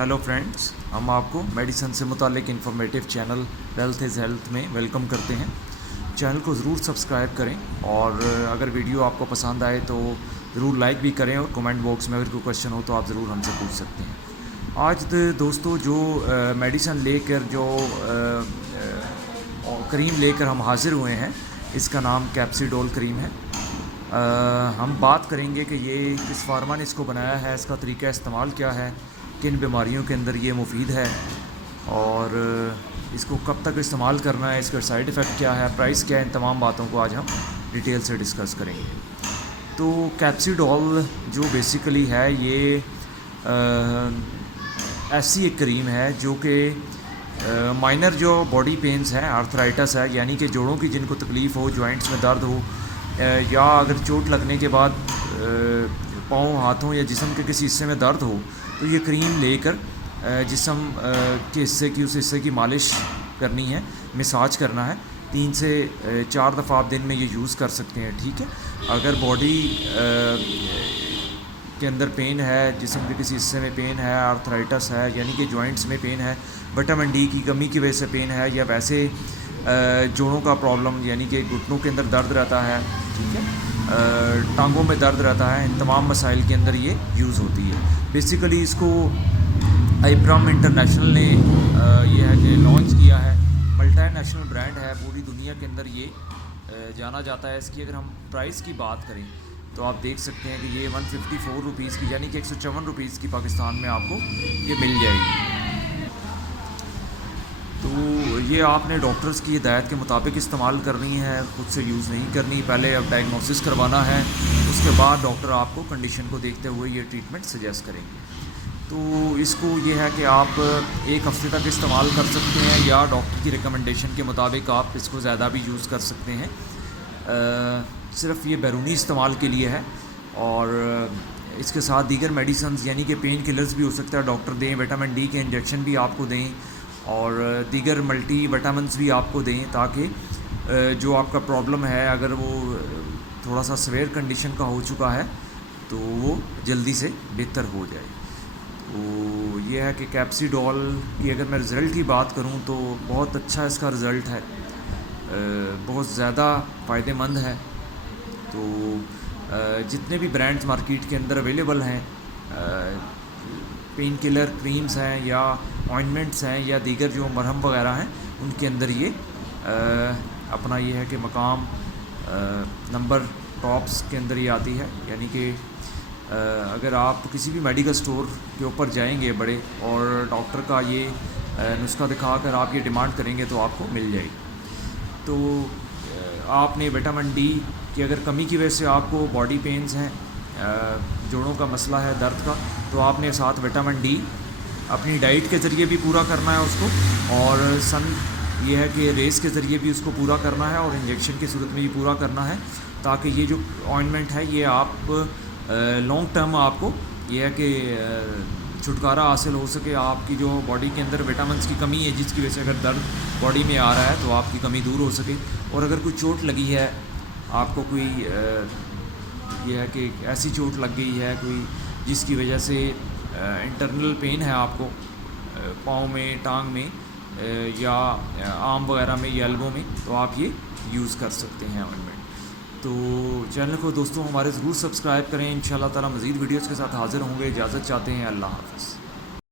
Hello friends, हम आपको medicine से मुतालिक informative channel wealth is health में वेलकम करते हैं। चैनल को ज़रूर सब्सक्राइब करें और अगर वीडियो आपको पसंद आए तो ज़रूर लाइक भी करें और कमेंट बॉक्स में अगर कोई क्वेश्चन हो तो आप ज़रूर हमसे पूछ सकते हैं। आज दोस्तों जो मेडिसिन लेकर जो क्रीम लेकर हम हाज़िर हुए हैं, इसका नाम कैप्सिडोल क्रीम है। हम बात करेंगे कि ये किस फार्मा ने इसको बनाया है, इसका तरीका इस्तेमाल क्या है, किन बीमारियों के अंदर ये मुफीद है और इसको कब तक इस्तेमाल करना है, इसका साइड इफ़ेक्ट क्या है, प्राइस क्या है, इन तमाम बातों को आज हम डिटेल से डिस्कस करेंगे। तो कैप्सिडोल जो बेसिकली है ये ऐसी एक क्रीम है जो कि माइनर जो बॉडी पेन्स हैं, आर्थराइटिस है यानी कि जोड़ों की जिनको तकलीफ़ हो, जॉइंट्स में दर्द हो या अगर चोट लगने के बाद पाँव, हाथों या जिस्म के किसी हिस्से में दर्द हो तो ये क्रीम लेकर जिस्म के हिस्से की उस हिस्से की मालिश करनी है, मसाज करना है। 3 से 4 दफ़ा आप दिन में ये यूज़ कर सकते हैं, ठीक है। अगर बॉडी के अंदर पेन है, जिस्म के किसी हिस्से में पेन है, आर्थराइटिस है यानी कि जॉइंट्स में पेन है, विटामिन डी की कमी की वजह से पेन है या वैसे जोड़ों का प्रॉब्लम यानी कि घुटनों के अंदर दर्द रहता है, ठीक है, टांगों में दर्द रहता है, इन तमाम मसाइल के अंदर ये यूज़ होती है। बेसिकली इसको आइप्रम इंटरनेशनल ने ये है कि लॉन्च किया है, मल्टी नेशनल ब्रांड है, पूरी दुनिया के अंदर ये जाना जाता है। इसकी अगर हम प्राइस की बात करें तो आप देख सकते हैं कि ये 154 रुपीज़ की यानी कि 154 रुपीज़ की पाकिस्तान में आपको ये मिल जाएगी। तो ये आपने डॉक्टर्स की हिदायत के मुताबिक इस्तेमाल करनी है, खुद से यूज़ नहीं करनी। पहले अब डायग्नोसिस करवाना है, उसके बाद डॉक्टर आपको कंडीशन को देखते हुए ये ट्रीटमेंट सजेस्ट करेंगे। तो इसको ये है कि आप 1 हफ़्ते तक इस्तेमाल कर सकते हैं या डॉक्टर की रिकमेंडेशन के मुताबिक आप इसको ज़्यादा भी यूज़ कर सकते हैं। सिर्फ़ ये बैरूनी इस्तेमाल के लिए है और इसके साथ दीगर मेडिसिन्स यानी कि पेन किलर्स भी हो सकता है डॉक्टर दें, विटामिन डी के इंजेक्शन भी आपको दें और दीगर मल्टी विटामिन्स भी आपको दें ताकि जो आपका प्रॉब्लम है अगर वो थोड़ा सा सीवियर कंडीशन का हो चुका है तो वो जल्दी से बेहतर हो जाए। तो ये है कि कैप्सिडोल की अगर मैं रिज़ल्ट की बात करूं तो बहुत अच्छा इसका रिज़ल्ट है, बहुत ज़्यादा फ़ायदेमंद है। तो जितने भी ब्रांड्स मार्केट के अंदर अवेलेबल हैं, पेन किलर क्रीम्स हैं या ऑइंटमेंट्स हैं या दीगर जो मरहम वगैरह हैं, उनके अंदर ये अपना ये है कि मकाम नंबर टॉप्स के अंदर ये आती है। यानी कि अगर आप किसी भी मेडिकल स्टोर के ऊपर जाएंगे बड़े और डॉक्टर का ये नुस्खा दिखाकर आप ये डिमांड करेंगे तो आपको मिल जाएगी। तो आपने विटामिन डी की अगर कमी की वजह से आपको बॉडी पेन्स हैं, जोड़ों का मसला है, दर्द का, तो आपने साथ विटामिन डी अपनी डाइट के ज़रिए भी पूरा करना है उसको और सन ये है कि रेस के ज़रिए भी उसको पूरा करना है और इंजेक्शन की सूरत में भी पूरा करना है ताकि ये जो ऑइंटमेंट है ये आप लॉन्ग टर्म आपको ये है कि छुटकारा हासिल हो सके। आपकी जो बॉडी के अंदर विटामिन्स की कमी है जिसकी वजह से अगर दर्द बॉडी में आ रहा है तो आपकी कमी दूर हो सके। और अगर कोई चोट लगी है आपको, कोई ये है कि ऐसी चोट लग गई है कोई जिसकी वजह से इंटरनल पेन है आपको पाँव में, टांग में या आर्म वगैरह में या एल्बो में, तो आप ये यूज़ कर सकते हैं ऑइंटमेंट। तो चैनल को दोस्तों हमारे ज़रूर सब्सक्राइब करें। इंशाल्लाह ताला मज़ीद वीडियोज़ के साथ हाज़िर होंगे। इजाज़त चाहते हैं। अल्लाह हाफ़िज़।